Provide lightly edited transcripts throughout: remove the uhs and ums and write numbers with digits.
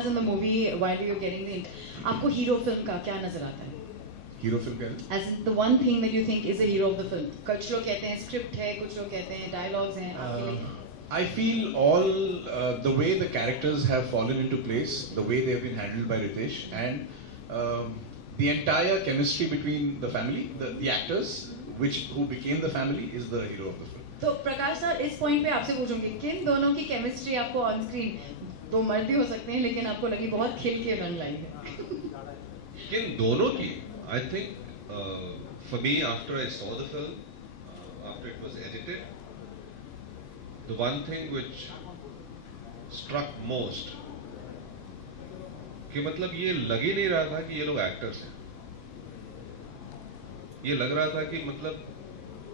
cinemas in the movie while you're getting the आपको hero film का क्या नजर आता है? Hero film क्या है? As in the one thing that you think is the hero of the film. कुछ लोग कहते हैं script है, कुछ लोग कहते हैं dialogues हैं. आपके लिए? I feel all the way the characters have fallen into place, the way they have been handled by Ritesh, and the entire chemistry between the family, the actors, who became the family, is the hero of the film. तो प्रकाश sir इस point पे आपसे पूछूंगी किन दोनों की chemistry आपको on screen दो मर्द भी हो सकते हैं लेकिन आपको लगी बहुत खिल के रंग लाई है किन दोनों की I think for me after I saw the film after it was edited the one thing which struck most कि मतलब ये लग ही नहीं रहा था कि ये लोग एक्टर्स हैं ये लग रहा था कि मतलब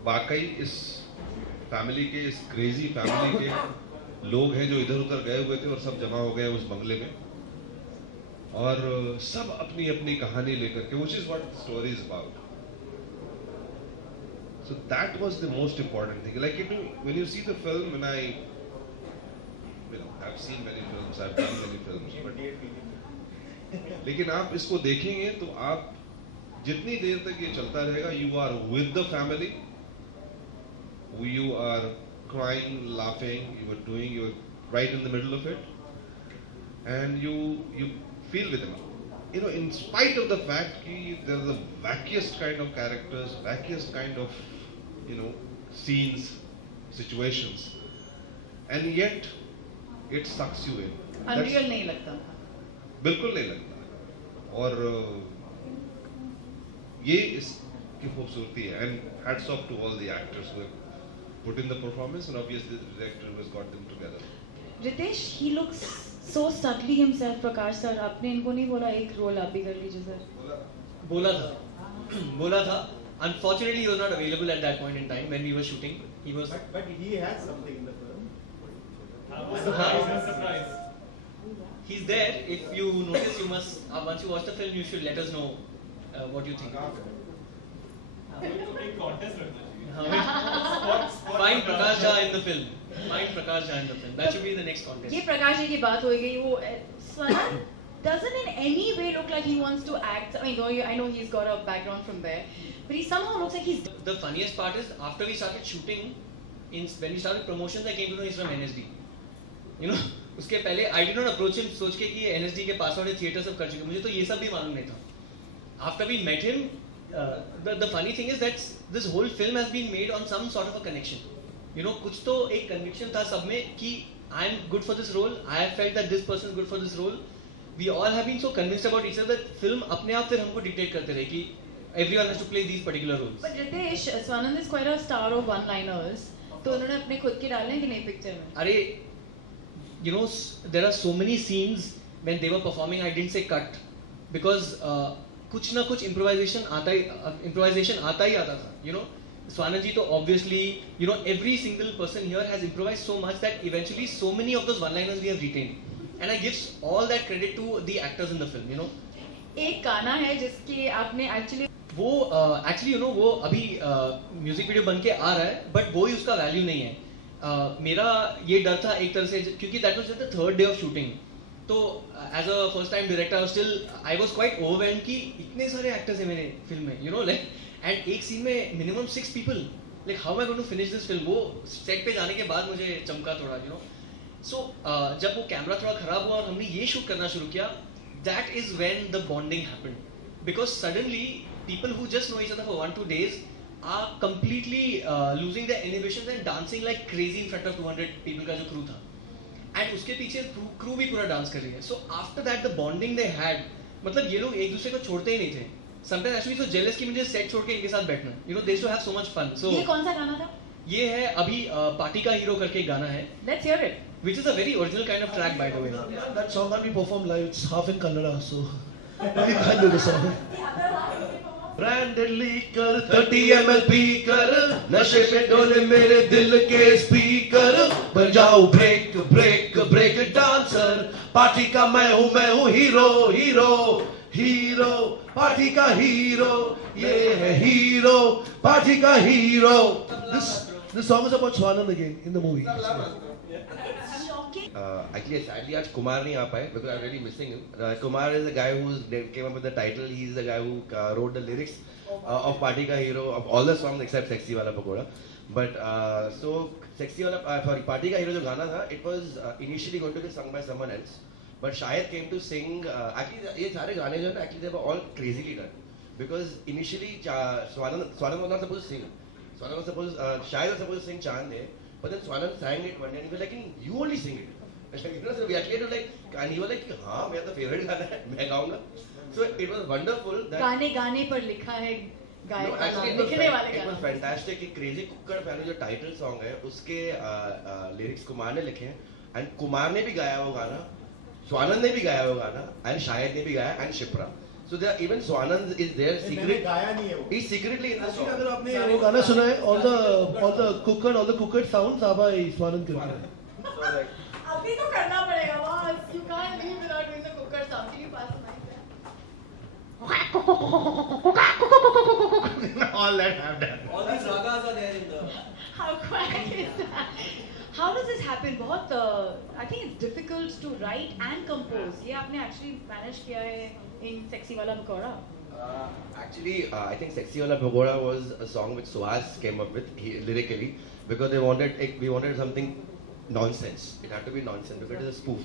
वाकई इस फैमिली के इस क्रेजी फैमिली के लोग हैं जो इधर उधर गए हुए थे और सब जमा हो गए उस बंगले में और सब अपनी अपनी कहानी लेकर के which is what the story is about. So that was the most important thing. Like when you see the film, when I've seen many films, I've done many films, but लेकिन आप इसको देखेंगे तो आप जितनी देर तक ये चलता रहेगा, you are with the family, you are crying, laughing, you are right in the middle of it, and you feel with them. You know, in spite of the fact that there are the wackiest kind of characters, wackiest kind of, scenes, situations, and yet it sucks you in. Unreal नहीं लगता. बिल्कुल नहीं लगता. और ये इसकी खूबसूरती है. And hats off to all the actors who have put in the performance, and obviously the director who has got them together. Ritesh, he looks so subtly himself. Prakash sir, आपने इनको नहीं बोला एक रोल आप भी कर लीजिए sir? बोला था. Unfortunately, he was not available at that point in time when we were shooting. He was. But he has something in the film. Surprise. He's there. If you notice, you must. Once you watch the film, you should let us know what you think. Find Prakash Jha in the film. Find Prakash Jha in the film. That should be the next contest. ये प्रकाश जी की बात हो गई वो Swanan doesn't in any way look like he wants to act. I mean, I know he's got a background from there, but he somehow looks like he's. The funniest part is after we started shooting, when we started promotions, I came to know he's from NSD. You know, उसके पहले I did not approach him सोच के कि NSD के pass out theatre सब कर चुके मुझे तो ये सब भी मालूम नहीं था. After we met him, the funny thing is that this whole film has been made on some sort of a connection. You know, कुछ तो एक conviction था सब में कि I am good for this role. I have felt that this person is good for this role. We all have been so convinced about each other that film अपने आप फिर हमको dictate करते रहे कि everyone has to play these particular roles. But Ritesh, Swanand is quite a star of one-liners. तो उन्होंने अपने खुद के डाले हैं कि नहीं पिक्चर में? अरे, you know, there are so many scenes when they were performing. I didn't say cut because कुछ ना कुछ improvisation आता ही आता था. You know, Swanand ji to obviously, you know, every single person here has improvised so much that eventually so many of those one-liners we have retained. And I give all that credit to the actors in the film. You know. एक गाना है जिसके आपने actually वो actually you know वो अभी music video बन के आ रहा है बट वो ही उसका वैल्यू नहीं है. मेरा ये डर था एक तरह से क्योंकि that was the third day of shooting तो as a first time director I was quite overwhelmed कि इतने सारे एक्टर्स हैं मेरे फिल्म में यू नो लाइक एंड एक सीन में minimum 6 people like how am I going to finish this film. वो सेट पे जाने के बाद मुझे चमका थोड़ा यू नो. सो जब वो कैमरा थोड़ा खराब हुआ और हमने ये शूट करना शुरू किया that is when the bonding happened because suddenly people who just know each other for 1-2 days are completely losing their inhibitions and dancing like crazy in front of 200 people का जो crew था and उसके पीछे crew भी पूरा dance कर रही है. So after that the bonding they had मतलब ये लोग एक दूसरे को छोड़ते ही नहीं थे. Sometimes actually so jealous कि मुझे set छोड़ के इनके साथ बैठना. You know they used to have so much fun. So ये कौन सा गाना था? ये है अभी पार्टी का हीरो करके एक गाना है. Let's hear it. Which is a very original kind of track by the way. That song can be performed live. It's half in Kannada, so we can't do the song. Branded liquor 30 ml P कर नशे पे डोले मेरे दिल के speaker बन जाओ break break break dancer party का मैं हूँ हीरो हीरो हीरो पार्टी का हीरो ये है हीरो पार्टी का hero. This song is about Swanand again in the movie. shocking. Actually, sadly, आज कुमार नहीं आ पाए because I'm really missing him. Kumar is the guy who came up with the title. He's the guy who wrote the lyrics of Party Ka Hero of all the songs except Sexy Wala Pakoda. But so Sexy Wala, sorry, Party Ka Hero जो गाना था, it was initially going to be sung by someone else. But Shahid came to sing. Actually, ये सारे गाने जो हैं, actually they were all crazily done. Because initially Swanand was not supposed to sing. Swanand was supposed, Shahid was supposed to sing Chand Hai. But then Swanand sang it one day and he was like, you only sing it. You know, so we actually had to like, and he was like, हाँ मेरा तो favorite गाना है, मैं गाऊंगा. So it was wonderful that. गाने पर लिखा है गायक No, का actually नाम, लिखने वाले it का was नाम. fantastic कि Crazy Kukkad Fan जो title song है, उसके lyrics कुमार ने लिखे हैं, and कुमार ने भी गाया वो गाना, स्वानंद ने भी गाया वो गाना, and शाहिद ने भी गाया, and Shipra. So there even Swanand is there secret. गाया नहीं है वो. He's secretly in the song. अगर आपने वो गाना सुना है, all the Kukkad sounds are by Swanand करके. So like, अभी तो करना पड़ेगा boss. You can't leave without doing the cooker sound. Can you pass the mic there? All that I've done. All these ragas are there in the. How quiet is that? How does this happen? बहुत I think it's difficult to write and compose. ये आपने actually manage किया है in Sexy Wala Pakoda. Actually, I think Sexy Wala Pagoda was a song which Suhas came up with lyrically because we wanted something nonsense. It had to be nonsense because it is a spoof.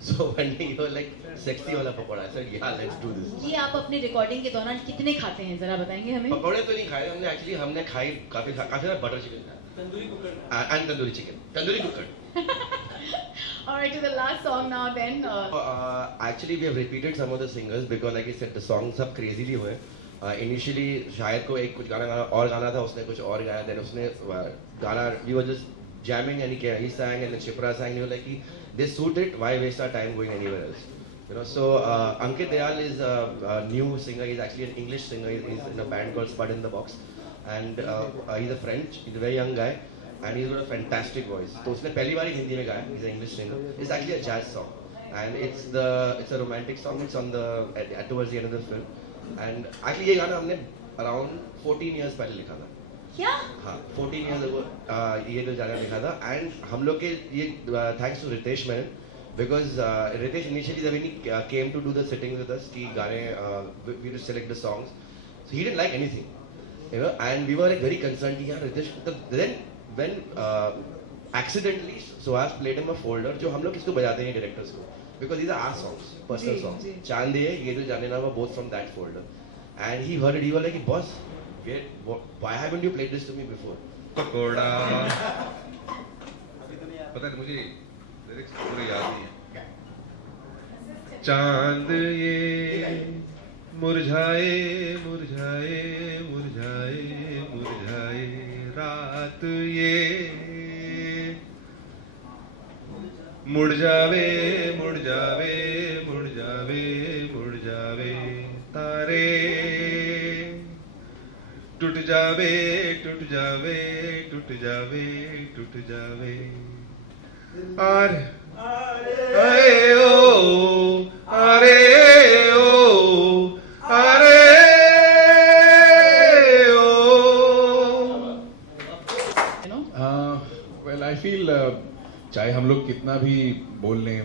So when he was like Sexy Wala Pakoda, I said yeah, let's do this. ये आप अपने recording के दौरान कितने खाते हैं जरा बताएंगे हमें? पकौड़े तो नहीं खाए हमने खाई काफी सारा बटर चिकन खाया. Tandoori cooker. And tandoori chicken, tandoori cooker. All right, to the last song now then. Actually, we have repeated some of the singers because, like I said, the songs सब crazily हुए. Initially, शायद को एक कुछ गाना और गाना था, उसने कुछ और गाया. Then उसने गाना, we were just jamming and he sang and then Shipra sang. We were like, they suit it. Why waste our time going anywhere else? You know. So Ankit Dayal is a new singer. He's actually an English singer. He's in a band called Spud in the Box, and he's a French. He's a very young guy. And he's got a fantastic voice. तो उसने पहली बार ही हिंदी में गाया. He's an English singer. It's actually a jazz song, and it's a romantic song. It's on the towards the end of the film. And actually ये गाना हमने around 14 years पहले लिखा था. क्या? हाँ, 14 years ago ये जो गाना लिखा था. And हम लोग के ये thanks to Ritesh Menon because Ritesh initially when he came to do the sittings with us, कि गाने we to select the songs. So he didn't like anything, you know. And we were like very concerned कि यार Ritesh then. When accidentally Suhas played him a folder जो हम लोग किसको बजाते हैं directors को because these are our songs, personal songs. चांद है ये जो जाने ना वो both from that folder. And he heard it, he was like, boss, why haven't you played this to me before? Pakora. पता नहीं मुझे lyrics पूरे याद नहीं है. चांद ये मुरझाए मुरझाए मुरझाए मुरझाए रात ये मुड़ जावे मुड़ जावे मुड़ जावे मुड़ जावे तारे टूट जावे टूट जावे टूट जावे टूट जावे अरे ओ अरे ओ अरे Well, I feel चाहे हम लोग कितना भी बोल लें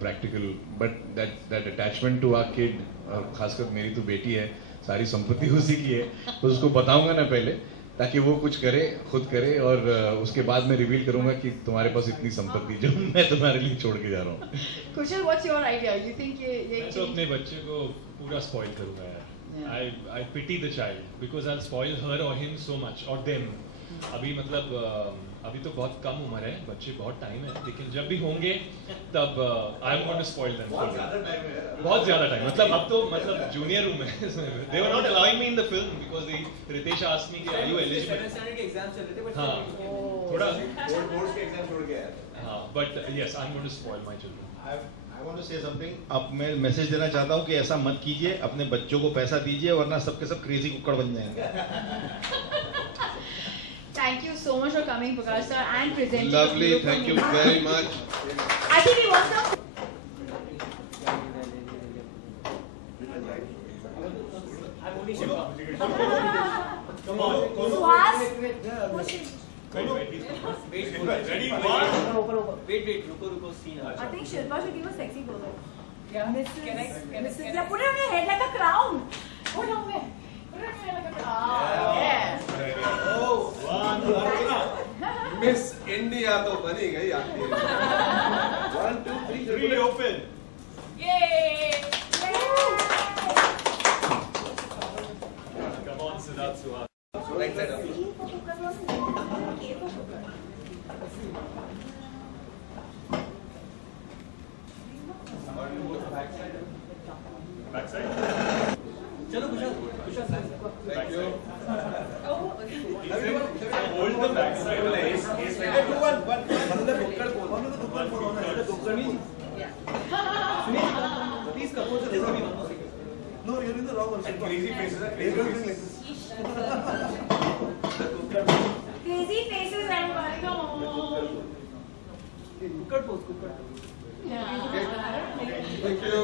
practical, but that attachment to our kid, और खासकर मेरी तो बेटी है, सारी संपत्ति उसी की है, तो उसको बताऊंगा ना पहले, ताकि वो कुछ करे, खुद करे, और उसके बाद मैं रिवील करूंगा कि तुम्हारे पास इतनी संपत्ति जो मैं तुम्हारे लिए छोड़ के जा रहा हूँ. Kushal, what's your idea? You think ये मैं तो अपने बच्चे को पूरा spoil करूंगा यार. I pity the child because I'll spoil her or him so much or them. अभी मतलब अभी तो बहुत कम उम्र है, बच्चे बहुत टाइम है, लेकिन जब भी होंगे तब I am going to spoil them. बहुत ज़्यादा टाइम, मतलब अब तो मतलब जूनियर रूम है. They were not allowing me in the film because Ritesh asked me कि are you eligible. 7th standard के एग्जाम चल रहे थे, बट हाँ थोड़ा बोर्ड्स के एग्जाम छोड़ के आया. हाँ, but yes I am going to spoil my children. I want to say something. अब मैं मैसेज देना चाहता हूँ कि ऐसा मत कीजिए, अपने बच्चों को पैसा दीजिए, वरना सबके सब क्रेजी कुक्कड़ बन जाएंगे. Thank you so much for coming, Prakash sir, and presenting. Lovely, thank you very much. I think we want some. Come on. Suhas. Wait. wait. रुको scene. I think Shilpa should give a sexy pose. Yeah. Mrs. Can I Yeah, put it on your head like a crown. Put it on there. Put it on there like a crown. Yes. Miss India तो बनी गई आपकी 1 2 3 open. Yay! Come on, Siddharth Suhas. Right side Backside. चलो Kushal thank you Hold the backside. Please compose the recipe one more second. No, you're in the wrong one. crazy faces are You're crazy doing like faces. this. Crazy faces and Cooker pose. Yeah. Thank you.